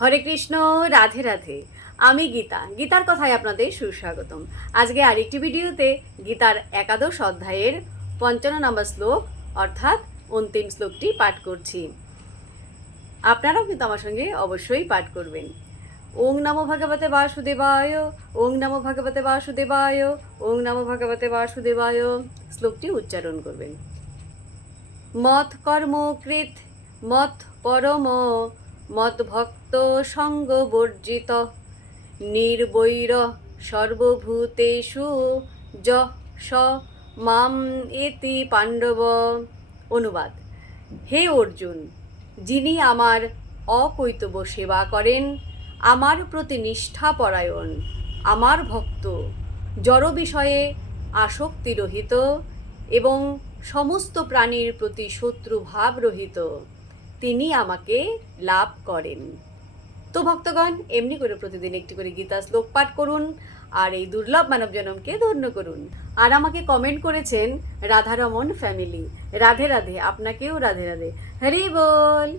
হরে কৃষ্ণ, রাধে রাধে। আমি গীতা, গীতার কথায় আপনাদের সুস্বাগতম। আজকে আরেকটি ভিডিওতে গীতার একাদশ অধ্যায়ের ৫৫ নম্বর শ্লোক অর্থাৎ অন্তিম শ্লোকটি পাঠ করছি। আপনারাও কিন্তু আমার সঙ্গে অবশ্যই পাঠ করবেন। ওং নমো ভগবতে বাসুদেবায়, ওং নমো ভগবতে বাসুদেবায়, ওং নমো ভগবতে বাসুদেবায় শ্লোকটি উচ্চারণ করবেন। মৎ কর্মকৃত মৎ পরম মৎ ভক্ত সঙ্গ বর্জিত নির্বৈর সর্বভূতেষু যঃ স মাম এতি পাণ্ডব। অনুবাদ: হে অর্জুন, যিনি আমার অকৈতব্য সেবা করেন, আমার প্রতি নিষ্ঠাপরায়ণ, আমার ভক্ত, জড় বিষয়ে আসক্তিরহিত এবং সমস্ত প্রাণীর প্রতি শত্রুভাব রহিত, তিনি আমাকে লাভ করেন। তো ভক্তগণ, এমনি করে প্রতিদিন একটি করে গীতা শ্লোক পাঠ করুন আর এই দুর্লভ মানব জনমকে ধন্য করুন। আর আমাকে কমেন্ট করেছেন রাধারমন ফ্যামিলি। রাধে রাধে, আপনাকেও রাধে রাধে। হরি বল।